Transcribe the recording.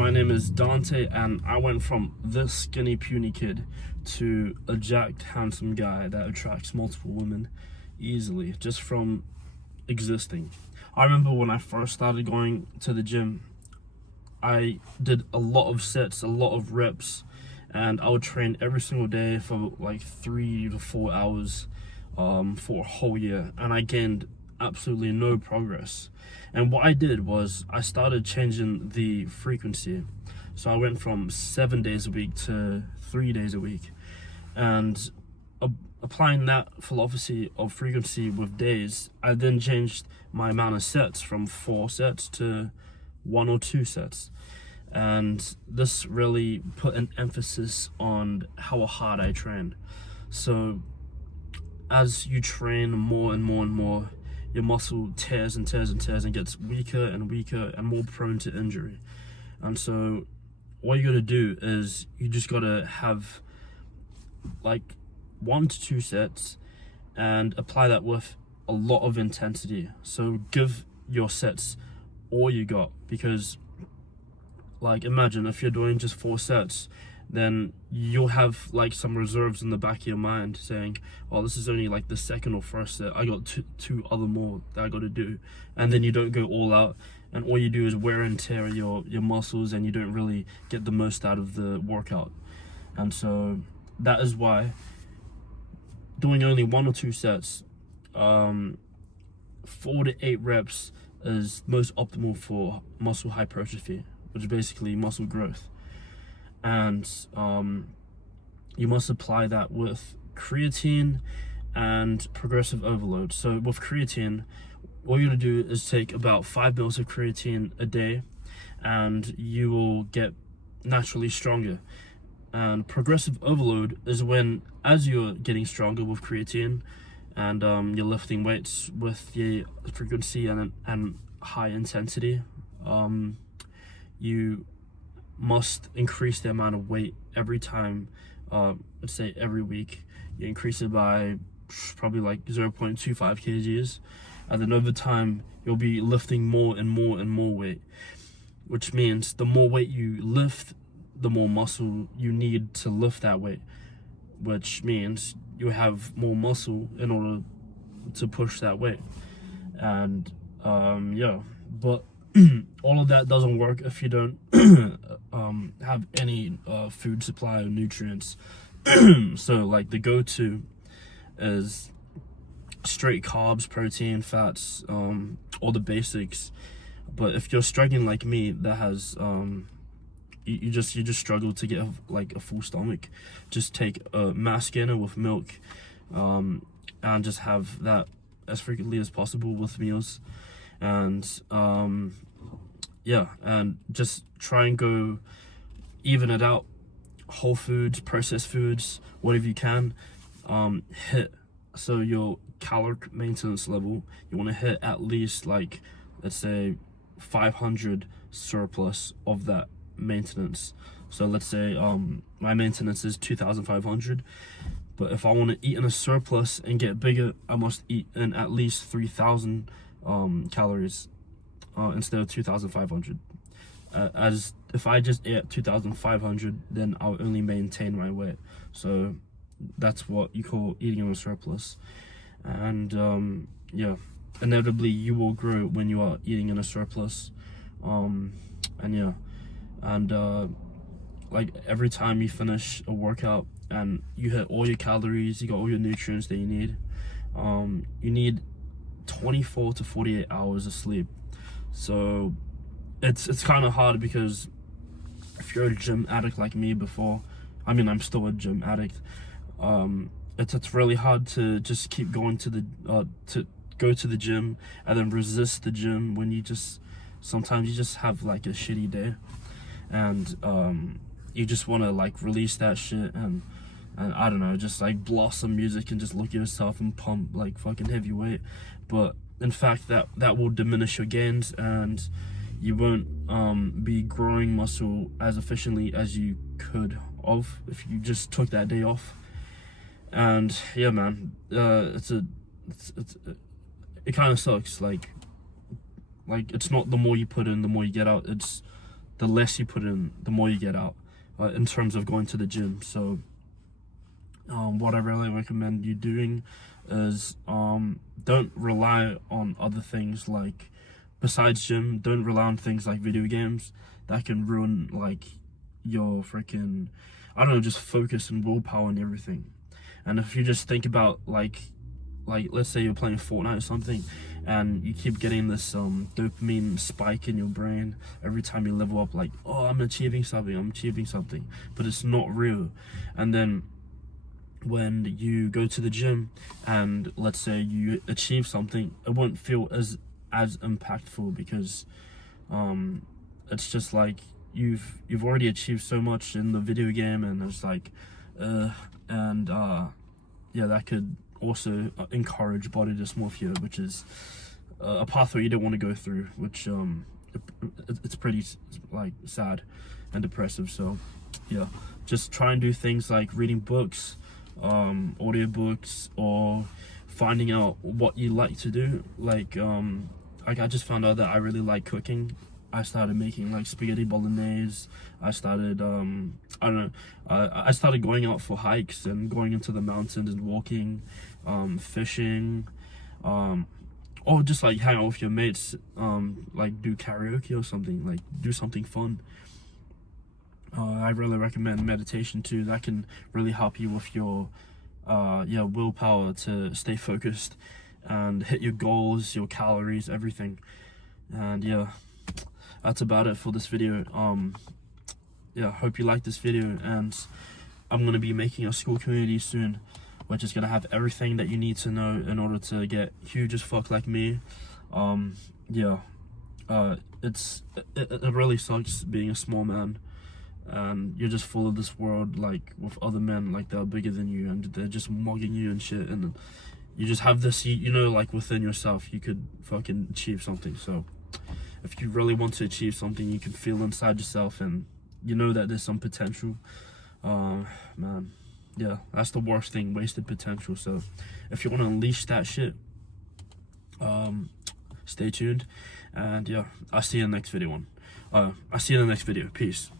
my name is Dante, and I went from this skinny puny kid to a jacked handsome guy that attracts multiple women easily just from existing. I remember when I first started going to the gym, I did a lot of sets, a lot of reps, and I would train every single day for like 3 to 4 hours for a whole year, and I gained absolutely no progress. And what I did was I started changing the frequency. So I went from 7 days a week to 3 days a week, and applying that philosophy of frequency with days, I then changed my amount of sets from 4 sets to 1 or 2 sets. And this really put an emphasis on how hard I trained. So as you train more and more and more, your muscle tears and tears and tears and gets weaker and weaker and more prone to injury. And so what you gotta do is you just gotta have like 1 to 2 sets and apply that with a lot of intensity. So give your sets all you got, because like imagine if you're doing just 4 sets, then you'll have like some reserves in the back of your mind saying, oh, this is only like the second or first set, I got two other more that I got to do. And then you don't go all out, and all you do is wear and tear your muscles, and you don't really get the most out of the workout. And so that is why doing only 1 or 2 sets, 4 to 8 reps is most optimal for muscle hypertrophy, which is basically muscle growth. And you must apply that with creatine and progressive overload. So with creatine, what you're gonna do is take about 5 mils of creatine a day, and you will get naturally stronger. And progressive overload is when, as you're getting stronger with creatine and you're lifting weights with the frequency and high intensity, you must increase the amount of weight every time. Let's say every week you increase it by probably like 0.25 kgs, and then over time you'll be lifting more and more and more weight, which means the more weight you lift, the more muscle you need to lift that weight, which means you have more muscle in order to push that weight. And yeah, but all of that doesn't work if you don't have any food supply or nutrients. So like the go-to is straight carbs, protein, fats, all the basics. But if you're struggling like me, that has you just struggle to get like a full stomach, just take a mass gainer with milk, and just have that as frequently as possible with meals. And yeah, and just try and go even it out. Whole foods, processed foods, whatever you can, hit. So your caloric maintenance level, you want to hit at least like, let's say 500 surplus of that maintenance. So let's say my maintenance is 2,500, but if I want to eat in a surplus and get bigger, I must eat in at least 3,000 calories instead of 2,500. As if I just ate 2,500, then I'll only maintain my weight. So that's what you call eating in a surplus. And yeah, inevitably you will grow when you are eating in a surplus. And yeah, and like every time you finish a workout and you hit all your calories, you got all your nutrients that you need 24 to 48 hours of sleep. So it's kind of hard, because if you're a gym addict like me before, I mean, I'm still a gym addict, it's really hard to just keep going to the gym and then resist the gym when sometimes you just have like a shitty day, and you just want to like release that shit and I don't know, just like blast some music and just look at yourself and pump like fucking heavyweight. But in fact that will diminish your gains, and you won't be growing muscle as efficiently as you could have if you just took that day off. And yeah, man, it kind of sucks. Like it's not the more you put in, the more you get out. It's the less you put in, the more you get out, in terms of going to the gym. So what I really recommend you doing is don't rely on other things like, besides gym, don't rely on things like video games that can ruin like your freaking, I don't know, just focus and willpower and everything. And if you just think about like let's say you're playing Fortnite or something, and you keep getting this dopamine spike in your brain every time you level up, like, oh, I'm achieving something, but it's not real. And then when you go to the gym and let's say you achieve something, it won't feel as impactful, because it's just like you've already achieved so much in the video game, and it's like yeah, that could also encourage body dysmorphia, which is a pathway you don't want to go through, which it's pretty like sad and depressive. So yeah, just try and do things like reading books, audiobooks, or finding out what you like to do. Like I just found out that I really like cooking. I started making like spaghetti bolognese. I started I don't know, I started going out for hikes and going into the mountains and walking, fishing, or just like hang out with your mates, like do karaoke or something, like do something fun. I really recommend meditation too. That can really help you with your willpower to stay focused and hit your goals, your calories, everything. And yeah, that's about it for this video. Yeah, hope you like this video, and I'm gonna be making a school community soon, which is gonna have everything that you need to know in order to get huge as fuck like me. Yeah, it really sucks being a small man, and you're just full of this world, like with other men like they're bigger than you, and they're just mugging you and shit, and you just have this, you know, like within yourself you could fucking achieve something. So if you really want to achieve something, you can feel inside yourself, and you know that there's some potential. Man, yeah, that's the worst thing, wasted potential. So if you want to unleash that shit, stay tuned, and yeah, I'll see you in the next video. Peace.